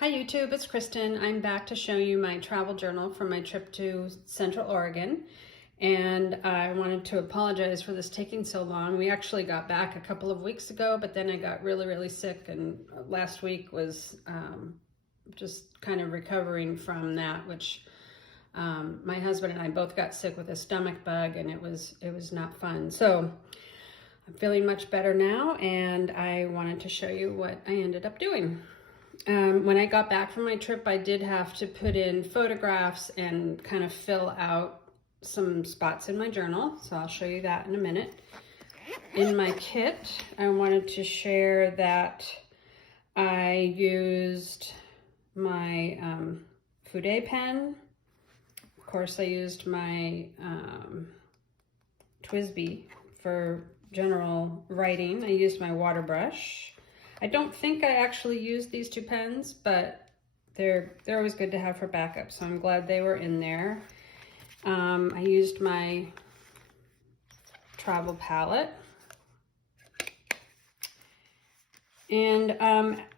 Hi YouTube, it's Kristen. I'm back to show you my travel journal from my trip to Central Oregon. And I wanted to apologize for this taking so long. We actually got back a couple of weeks ago, but then I got really sick, and last week was just kind of recovering from that, which my husband and I both got sick with a stomach bug, and it was not fun. So I'm feeling much better now, and I wanted to show you what I ended up doing. When I got back from my trip, I did have to put in photographs and kind of fill out some spots in my journal. So I'll show you that in a minute. In my kit, I wanted to share that I used my Fude pen. Of course, I used my TWSBI for general writing. I used my water brush. I don't think I actually used these two pens, but they're always good to have for backup, so I'm glad they were in there. I used my travel palette. And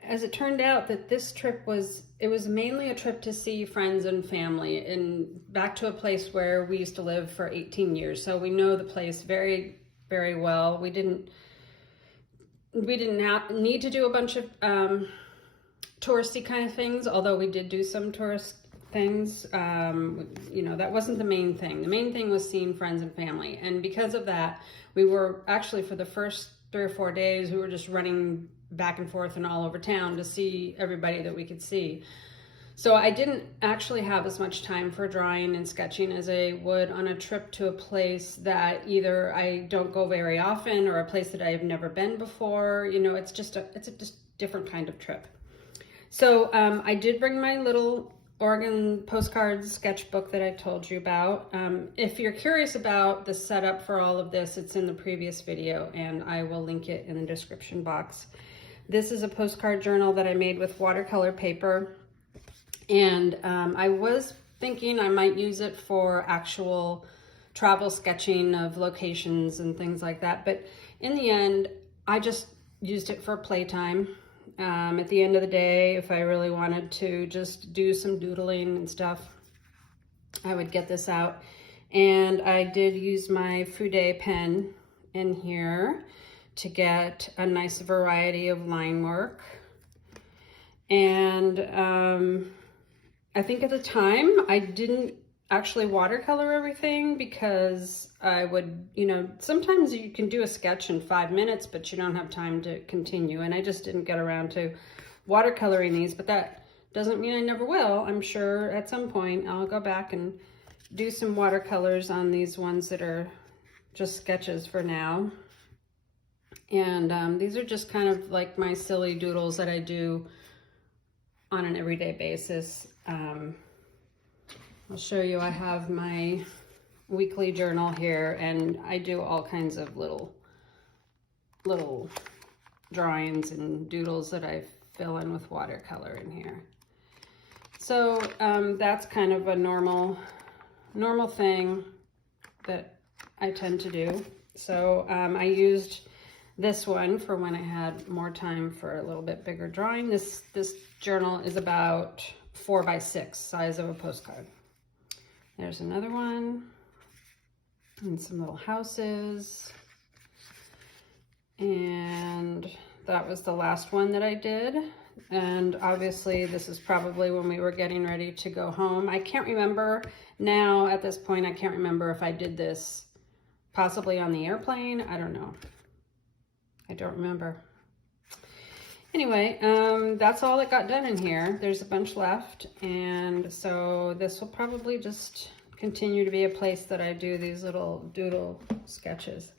as it turned out, that this trip was mainly a trip to see friends and family, and back to a place where we used to live for 18 years. So we know the place very well. We didn't need to do a bunch of touristy kind of things, although we did do some tourist things. You know, that wasn't the main thing. The main thing was seeing friends and family. And because of that, we were actually, for the first 3 or 4 days, we were just running back and forth and all over town to see everybody that we could see. So I didn't actually have as much time for drawing and sketching as I would on a trip to a place that either I don't go very often, or a place that I've never been before. You know, it's just different kind of trip. So I did bring my little Oregon postcard sketchbook that I told you about. If you're curious about the setup for all of this, it's in the previous video, and I will link it in the description box. This is a postcard journal that I made with watercolor paper. And I was thinking I might use it for actual travel sketching of locations and things like that. But in the end, I just used it for playtime. At the end of the day, if I really wanted to just do some doodling and stuff, I would get this out. And I did use my Fude pen in here to get a nice variety of line work. And I think at the time I didn't actually watercolor everything, because I would, you know, sometimes you can do a sketch in 5 minutes, but you don't have time to continue. And I just didn't get around to watercoloring these, but that doesn't mean I never will. I'm sure at some point I'll go back and do some watercolors on these ones that are just sketches for now. And these are just kind of like my silly doodles that I do on an everyday basis. I'll show you, I have my weekly journal here, and I do all kinds of little drawings and doodles that I fill in with watercolor in here. So that's kind of a normal thing that I tend to do. So I used this one for when I had more time for a little bit bigger drawing. This journal is about 4 by 6 size of a postcard. There's another one, and some little houses. And that was the last one that I did. And obviously this is probably when we were getting ready to go home. I can't remember now at this point. I can't remember if I did this possibly on the airplane. I don't know. I don't remember. Anyway, that's all that got done in here. There's a bunch left, and so this will probably just continue to be a place that I do these little doodle sketches.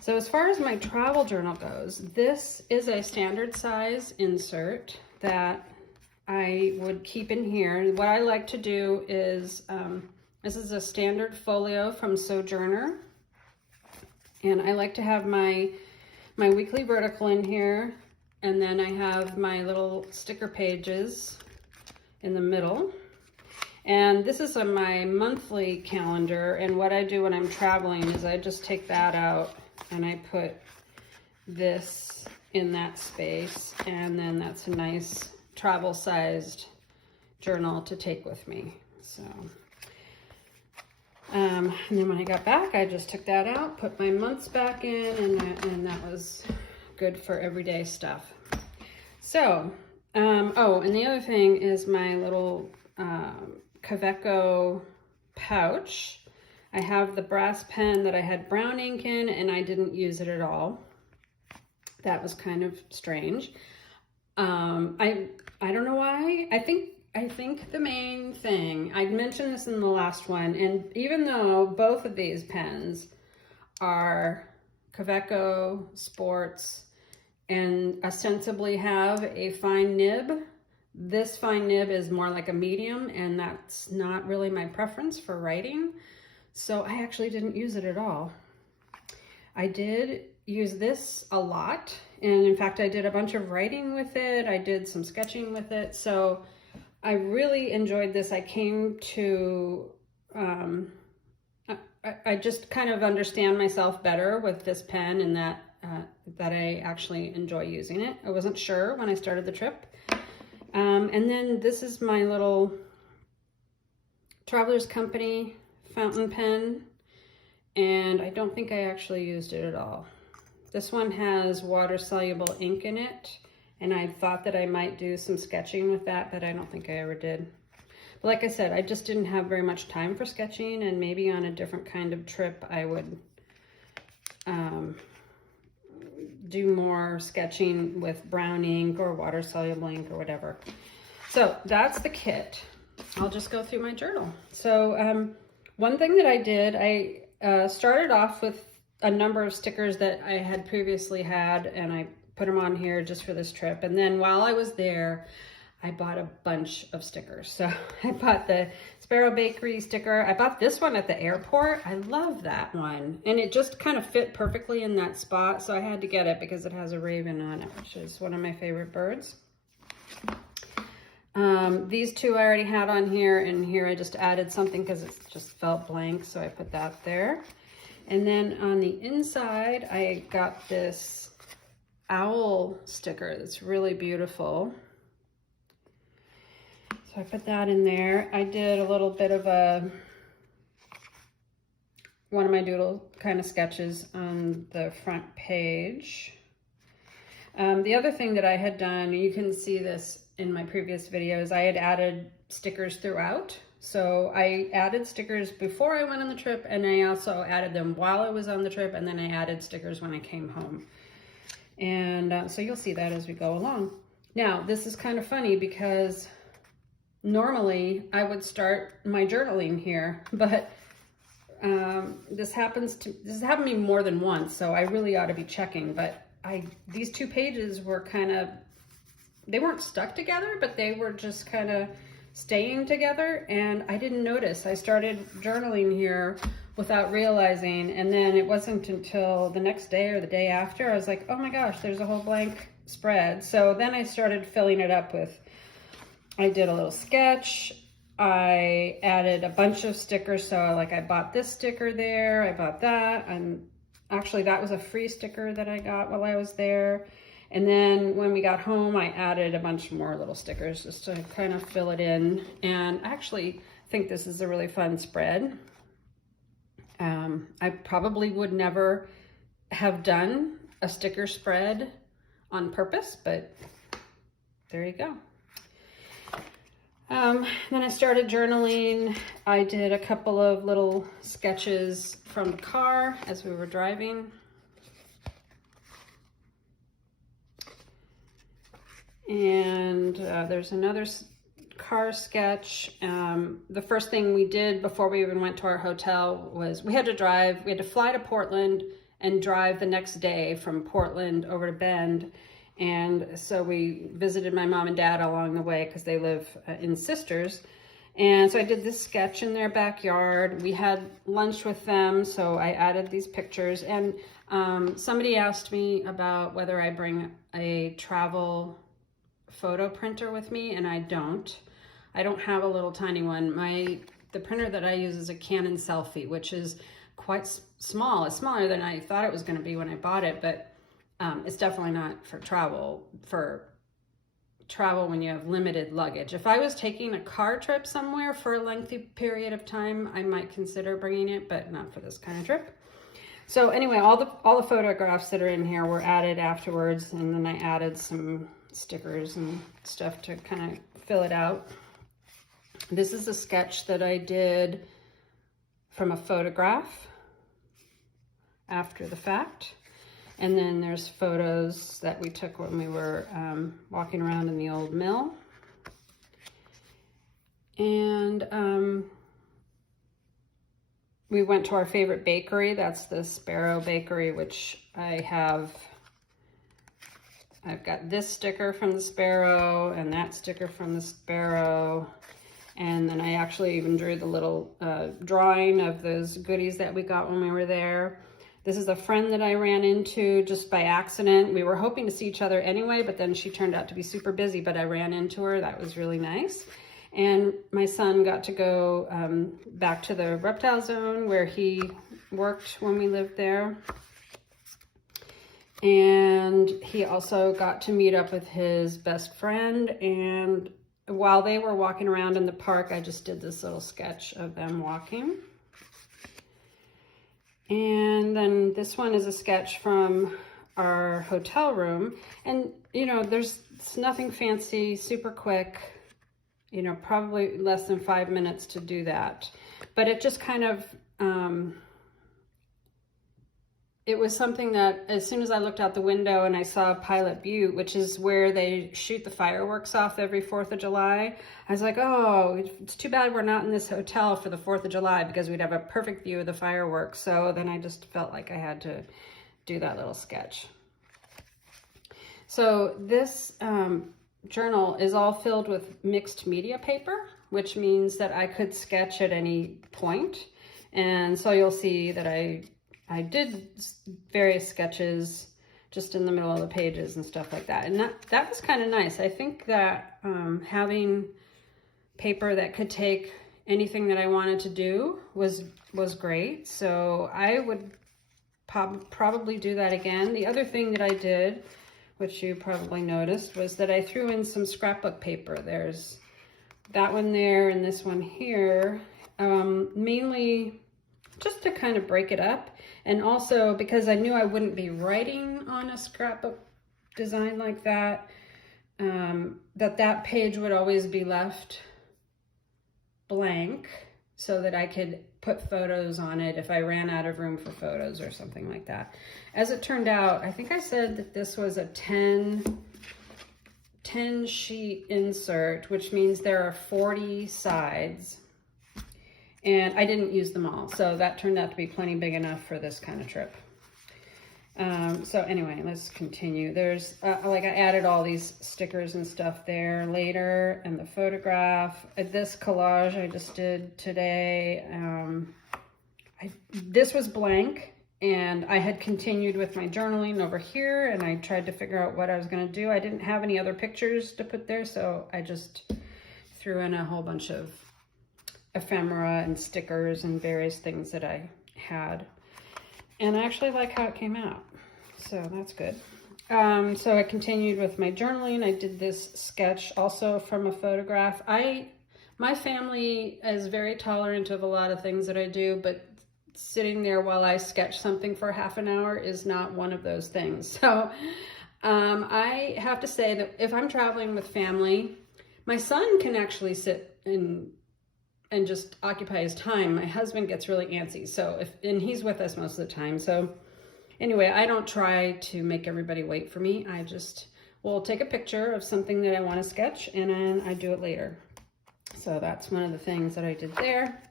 So as far as my travel journal goes, this is a standard size insert that I would keep in here. What I like to do is, this is a standard folio from Sojourner, and I like to have my weekly vertical in here. And then I have my little sticker pages in the middle. And this is on my monthly calendar. And what I do when I'm traveling is I just take that out and I put this in that space. And then that's a nice travel-sized journal to take with me. So, and then when I got back, I just took that out, put my months back in, and that was good for everyday stuff. So, oh, and the other thing is my little Kaweco pouch. I have the brass pen that I had brown ink in, and I didn't use it at all. That was kind of strange. I don't know why. I think the main thing, I'd mentioned this in the last one, and even though both of these pens are Kaweco Sports and ostensibly have a fine nib, this fine nib is more like a medium, and that's not really my preference for writing. So I actually didn't use it at all. I did use this a lot, and in fact I did a bunch of writing with it. I did some sketching with it, so I really enjoyed this. I came to I just kind of understand myself better with this pen, and that I actually enjoy using it. I wasn't sure when I started the trip. And then this is my little Travelers Company fountain pen, and I don't think I actually used it at all. This one has water-soluble ink in it, and I thought that I might do some sketching with that, but I don't think I ever did. But like I said, I just didn't have very much time for sketching, and maybe on a different kind of trip I would do more sketching with brown ink or water-soluble ink or whatever. So that's the kit. I'll just go through my journal. So one thing that I did, I started off with a number of stickers that I had previously had, and I put them on here just for this trip. And then while I was there, I bought a bunch of stickers. So I bought the Sparrow Bakery sticker. I bought this one at the airport. I love that one. And it just kind of fit perfectly in that spot. So I had to get it because it has a raven on it, which is one of my favorite birds. These two I already had on here, and here I just added something because it just felt blank. So I put that there. And then on the inside, I got this owl sticker that's really beautiful. So I put that in there. I did a little bit of one of my doodle kind of sketches on the front page. The other thing that I had done, you can see this in my previous videos, I had added stickers throughout. So I added stickers before I went on the trip, and I also added them while I was on the trip, and then I added stickers when I came home. And so you'll see that as we go along. Now, this is kind of funny because normally I would start my journaling here, but this happened to me more than once, so I really ought to be checking. But these two pages were kind of, they weren't stuck together, but they were just kind of staying together, and I didn't notice. I started journaling here without realizing, and then it wasn't until the next day or the day after I was like, oh my gosh, there's a whole blank spread. So then I started filling it up with, I did a little sketch, I added a bunch of stickers. So like I bought this sticker there, I bought that, and actually that was a free sticker that I got while I was there. And then when we got home, I added a bunch more little stickers just to kind of fill it in. And I actually think this is a really fun spread. I probably would never have done a sticker spread on purpose, but there you go. Then I started journaling. I did a couple of little sketches from the car as we were driving. And there's another car sketch. The first thing we did before we even went to our hotel was we had to fly to Portland and drive the next day from Portland over to Bend. And so we visited my mom and dad along the way because they live in Sisters. And so I did this sketch in their backyard. We had lunch with them, so I added these pictures. And somebody asked me about whether I bring a travel photo printer with me, and I don't have a little tiny one. The printer that I use is a Canon Selphy, which is quite small. It's smaller than I thought it was going to be when I bought it, but it's definitely not for travel, for travel when you have limited luggage. If I was taking a car trip somewhere for a lengthy period of time, I might consider bringing it, but not for this kind of trip. So anyway, all the photographs that are in here were added afterwards, and then I added some stickers and stuff to kind of fill it out. This is a sketch that I did from a photograph after the fact. And then there's photos that we took when we were walking around in the old mill. And we went to our favorite bakery. That's the Sparrow Bakery, which I've got this sticker from the Sparrow and that sticker from the Sparrow. And then I actually even drew the little drawing of those goodies that we got when we were there. This is a friend that I ran into just by accident. We were hoping to see each other anyway, but then she turned out to be super busy, but I ran into her. That was really nice. And my son got to go back to the reptile zone where he worked when we lived there. And he also got to meet up with his best friend. And while they were walking around in the park, I just did this little sketch of them walking. And then this one is a sketch from our hotel room. And, you know, it's nothing fancy, super quick, you know, probably less than 5 minutes to do that. But it just kind of, it was something that as soon as I looked out the window and I saw Pilot Butte, which is where they shoot the fireworks off every 4th of July, I was like, oh, it's too bad we're not in this hotel for the 4th of July because we'd have a perfect view of the fireworks. So then I just felt like I had to do that little sketch. So this journal is all filled with mixed media paper, which means that I could sketch at any point. And so you'll see that I did various sketches just in the middle of the pages and stuff like that. And that was kind of nice. I think that having paper that could take anything that I wanted to do was great. So I would probably do that again. The other thing that I did, which you probably noticed, was that I threw in some scrapbook paper. There's that one there and this one here, mainly just to kind of break it up. And also because I knew I wouldn't be writing on a scrapbook design like that, that page would always be left blank so that I could put photos on it if I ran out of room for photos or something like that. As it turned out, I think I said that this was a 10 sheet insert, which means there are 40 sides. And I didn't use them all, so that turned out to be plenty big enough for this kind of trip. So anyway, let's continue. There's, like I added all these stickers and stuff there later, and the photograph. This collage I just did today, this was blank, and I had continued with my journaling over here, and I tried to figure out what I was gonna do. I didn't have any other pictures to put there, so I just threw in a whole bunch of ephemera and stickers and various things that I had. And I actually like how it came out. So that's good. So I continued with my journaling. I did this sketch also from a photograph. My family is very tolerant of a lot of things that I do, but sitting there while I sketch something for half an hour is not one of those things. So I have to say that if I'm traveling with family, my son can actually sit and just occupy his time. My husband gets really antsy, and he's with us most of the time. So anyway, I don't try to make everybody wait for me. I just will take a picture of something that I want to sketch, and then I do it later. So that's one of the things that I did there.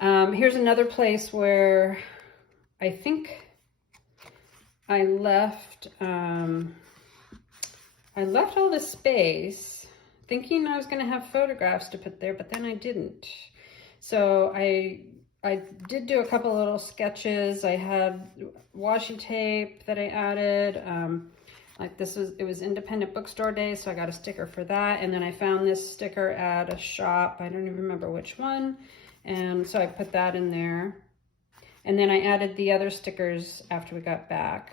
Here's another place where I think I left all this space thinking I was going to have photographs to put there, but then I didn't. So I did do a couple little sketches. I had washi tape that I added. Like it was Independent Bookstore Day, so I got a sticker for that. And then I found this sticker at a shop. I don't even remember which one. And so I put that in there. And then I added the other stickers after we got back.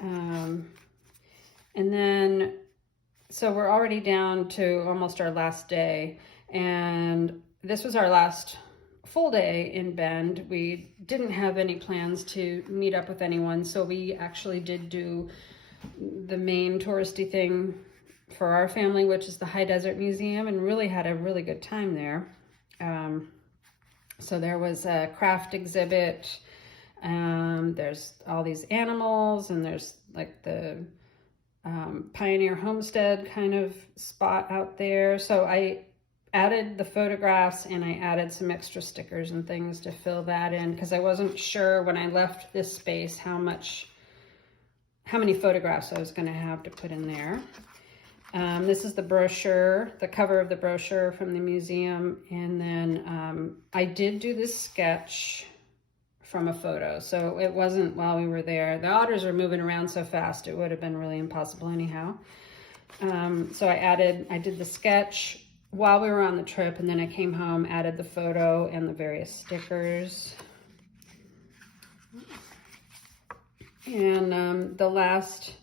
And then So we're already down to almost our last day, and this was our last full day in Bend. We didn't have any plans to meet up with anyone, so we actually did do the main touristy thing for our family, which is the High Desert Museum, and really had a really good time there. So there was a craft exhibit, there's all these animals, and there's like the Pioneer Homestead kind of spot out there. So I added the photographs and I added some extra stickers and things to fill that in, because I wasn't sure when I left this space how many photographs I was going to have to put in there. This is the brochure, the cover of the brochure from the museum, and then I did do this sketch from a photo, so it wasn't while we were there. The otters are moving around so fast it would have been really impossible anyhow. So I did the sketch while we were on the trip, and then I came home, added the photo and the various stickers. And the last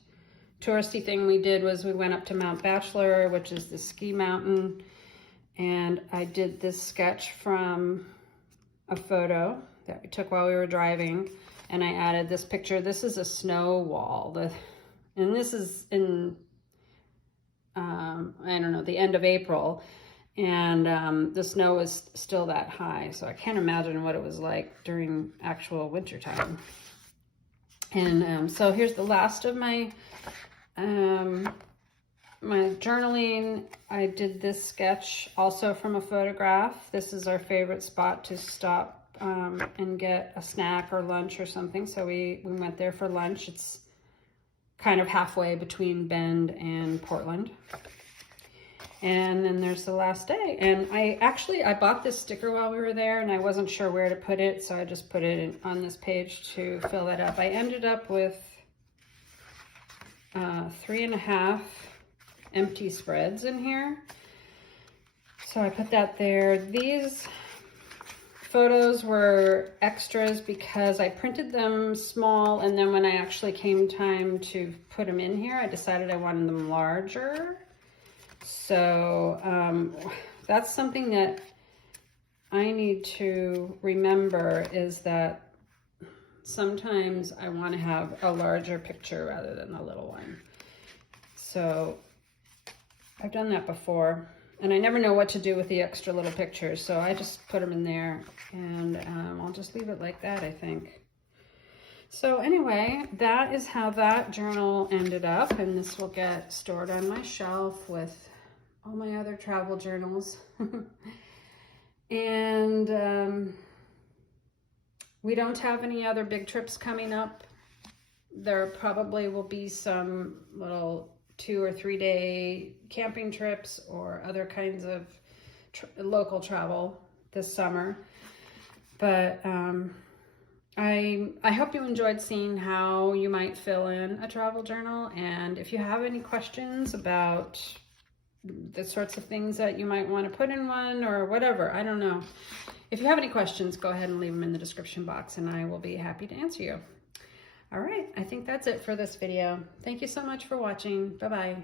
touristy thing we did was we went up to Mount Bachelor, which is the ski mountain, and I did this sketch from a photo that we took while we were driving, and I added this picture. This is a snow wall, and this is in I don't know, the end of April, and the snow is still that high, so I can't imagine what it was like during actual winter time. And so here's the last of my my journaling. I did this sketch also from a photograph. This is our favorite spot to stop and get a snack or lunch or something. So we went there for lunch. It's kind of halfway between Bend and Portland. And then there's the last day. And I bought this sticker while we were there, and I wasn't sure where to put it, so I just put it on this page to fill that up. I ended up with 3.5 empty spreads in here. So I put that there. These photos were extras because I printed them small, and then when I actually came time to put them in here, I decided I wanted them larger. So that's something that I need to remember, is that sometimes I want to have a larger picture rather than a little one. So I've done that before, and I never know what to do with the extra little pictures, so I just put them in there, and I'll just leave it like that, I think. So anyway, that is how that journal ended up, and this will get stored on my shelf with all my other travel journals. And we don't have any other big trips coming up. There probably will be some little 2 or 3 day camping trips or other kinds of local travel this summer. But I hope you enjoyed seeing how you might fill in a travel journal. And if you have any questions about the sorts of things that you might want to put in one or whatever, I don't know. If you have any questions, go ahead and leave them in the description box, and I will be happy to answer you. All right, I think that's it for this video. Thank you so much for watching. Bye-bye.